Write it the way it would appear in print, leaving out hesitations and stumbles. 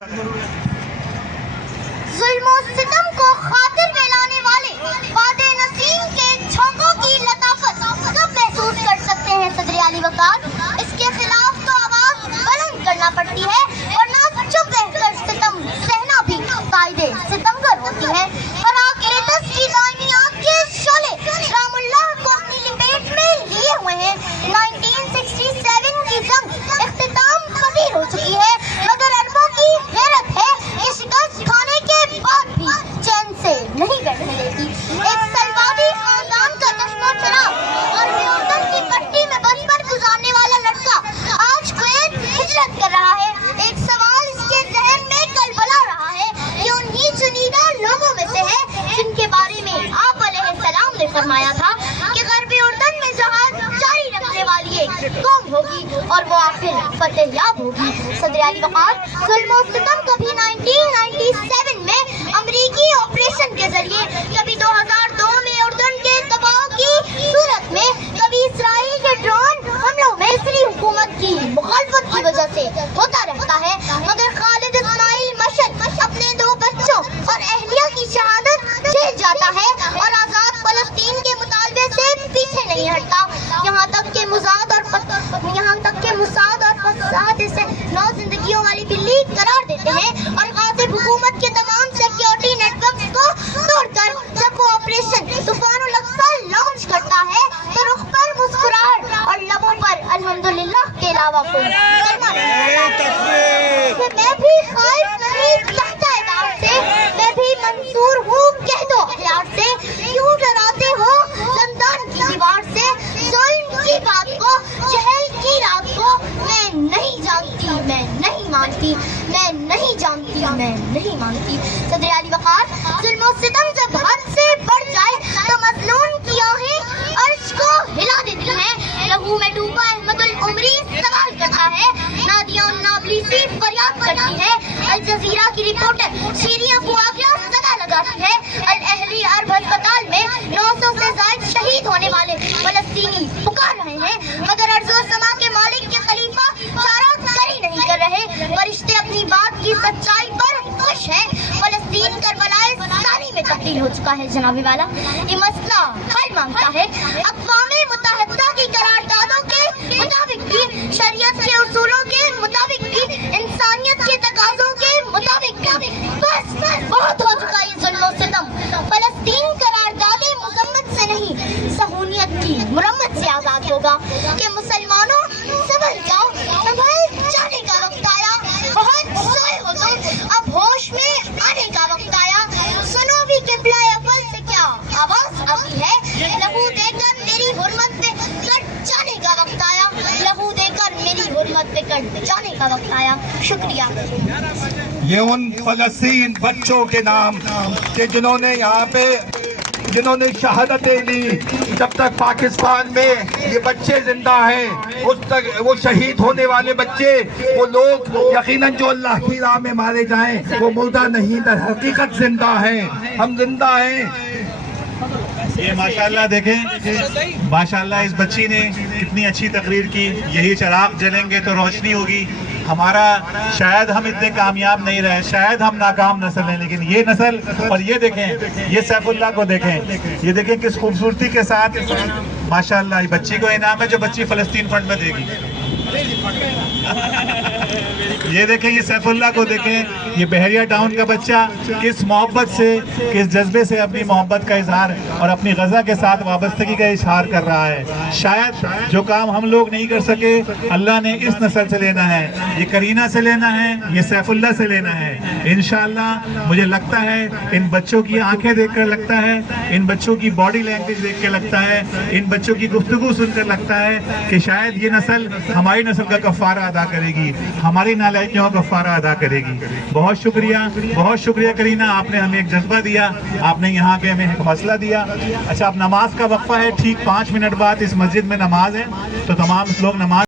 ظلم و ستم کو خاطر میں لانے والے باد نسیم کے جھونکوں کی لطافت کب محسوس کر سکتے ہیں صدر علی وقار؟ اس کے خلاف تو آواز بلند کرنا پڑتی ہے، ورنہ چپ رہ کر ستم سہنا بھی قاعدے ستمگر ہوتی ہے۔ ہراکلیٹس کی دائمی آنکھ کے شعلے رام اللہ کو اپنی لپیٹ میں لیے ہوئے ہیں۔ 1967 کی جنگ اختتام پذیر ہو چکی ہے، مگر عربوں کی غیرت ہے کہ شکست کھانے کے بعد بھی چین سے نہیں بیٹھنے دیتی۔ ایک سلوادی خاندان کا چشم و چراغ اور اردن کی پٹی میں بچپن گزارنے والا لڑکا آج کویت ہجرت کر رہا ہے۔ ایک سوال اس کے ذہن میں کلبلا رہا ہے کہ انہی چنیدہ لوگوں میں سے ہے جن کے بارے میں آپ علیہ السلام نے فرمایا تھا کہ غربی اردن میں جہاد جاری رکھنے والی ایک قوم ہوگی اور وہ آخر فتح یاب ہوگی۔ صدر علی وقار، ظلم و ستم کبھی 1997 میں امریکی آپریشن کے ذریعے، کبھی 2002 میں اردن کے تباہ کی صورت میں، کبھی اسرائیل کے ڈرون حملوں میں مصری حکومت کی مخالفت کی وجہ سے ہوتا رہتا ہے، مگر خالد اسماعیل مشہد اپنے 2 بچوں اور اہلیہ کی شہادت جھیل جاتا ہے اور آزاد فلسطین کے مطالبے سے پیچھے نہیں ہٹتا، یہاں تک کہ مساد اور فساد اسے 9 زندگیوں والی بلی قرار دیتے ہیں، اور غاصب حکومت کے تمام سیکیورٹی نیٹ ورکس کو توڑ کر جب وہ آپریشن طوفان الاقصی لانچ کرتا ہے تو رخ پر مسکراہٹ اور لبوں پر الحمدللہ کے علاوہ کوئی کلمہ نہیں ہوتا۔ میں بھی خائف نہیں تختہ سے، میں بھی منصور ہوں کہہ دو اخیار سے، کیوں ڈراتے ہو زندان کی دیوار سے؟ ظلم کی بات کو، جہل کی رات کو میں نہیں جانتی، میں نہیں مانتی، میں نہیں جانتی، میں نہیں مانتی۔ صدر علی وقار، ظلم و ستم جب حد سے بڑھ جائے تو مظلوم کی آہیں عرش کو ہلا دیتی ہیں۔ لہو میں ڈوبا احمد العمری سوال کرتا ہے، نادیہ النابلسی فریاد کرتی ہے، الجزیرہ کی رپورٹر شیریں ابو عاقلہ صدا لگاتی ہے، الاہلی عرب ہسپتال میں 900 سے زائد شہید ہونے والے فلسطینی پکار رہے ہیں، مگر ارض و سما کے مالک کے خلیفہ چارہ کری نہیں کر رہے۔ فرشتے اپنی بات کی سچائی پر خوش ہیں، فلسطین کربلائے ثانی میں تبدیل ہو چکا ہے۔ جناب والا، یہ مسئلہ حل مانگتا ہے، اقوام متحدہ کی قراردادوں کے مطابق بھی، شریعت کے اصولوں کے مطابق بھی، انسانیت کے تقاضوں کے مطابق بھی۔ بس بہت ہو چکا یہ ظلم و ستم۔ فلسطین قرارداد مذمت سے نہیں، صہیونیت کی مرمت سے آزاد ہوگا۔ کہ مسلمانوں سنبھل جاؤ، سنبھل جانے کا وقت آیا، بہت سوئے ہو تم، اب ہوش میں آنے کا وقت آیا۔ سنو بھی قبلہ اول سے کیا آواز آتی ہے، لہو دے کر میری حرمت پہ کٹ جانے کا وقت آیا، لہو دے کر میری حرمت پہ کٹ جانے کا وقت آیا۔ شکریہ۔ یہ ان فلسطین بچوں کے نام کہ جنہوں نے یہاں پہ شہادتیں لی، جب تک پاکستان میں یہ بچے زندہ ہیں اس تک وہ شہید ہونے والے بچے، وہ لوگ یقیناً جو اللہ کی راہ میں مارے جائیں وہ مردہ نہیں، در حقیقت زندہ ہیں، ہم زندہ ہیں۔ یہ ماشاءاللہ دیکھیں، ماشاءاللہ اس بچی نے کتنی اچھی تقریر کی۔ یہی چراغ جلیں گے تو روشنی ہوگی۔ ہمارا شاید ہم اتنے کامیاب نہیں رہے، شاید ہم ناکام نسل ہیں، لیکن یہ نسل، اور یہ دیکھیں، یہ سیف اللہ کو دیکھیں، یہ دیکھیں کس خوبصورتی کے ساتھ ماشاءاللہ یہ بچی کو انعام ہے جو بچی فلسطین فنڈ میں دے گی۔ یہ دیکھیں، یہ سیف اللہ کو دیکھیں، یہ بحریہ ٹاؤن کا بچہ کس محبت سے، کس جذبے سے اپنی محبت کا اظہار اور اپنی غزہ کے ساتھ وابستگی کا اظہار کر رہا ہے۔ شاید جو کام ہم لوگ نہیں کر سکے اللہ نے اس نسل سے لینا ہے، یہ کرینہ سے لینا ہے، یہ سیف اللہ سے لینا ہے۔ انشاءاللہ مجھے لگتا ہے، ان بچوں کی آنکھیں دیکھ کر لگتا ہے، ان بچوں کی باڈی لینگویج دیکھ کے لگتا ہے، ان بچوں کی گفتگو سن کر لگتا ہے کہ شاید یہ نسل ہماری نسل کا کفارہ ادا کرے گی، ہماری نالائکیوں کا کفارہ ادا کرے گی۔ بہت شکریہ کرینہ، آپ نے ہمیں ایک جذبہ دیا، آپ نے یہاں کے ہمیں ایک حوصلہ دیا۔ اچھا، اب نماز کا وقفہ ہے، ٹھیک 5 منٹ بعد اس مسجد میں نماز ہے، تو تمام لوگ نماز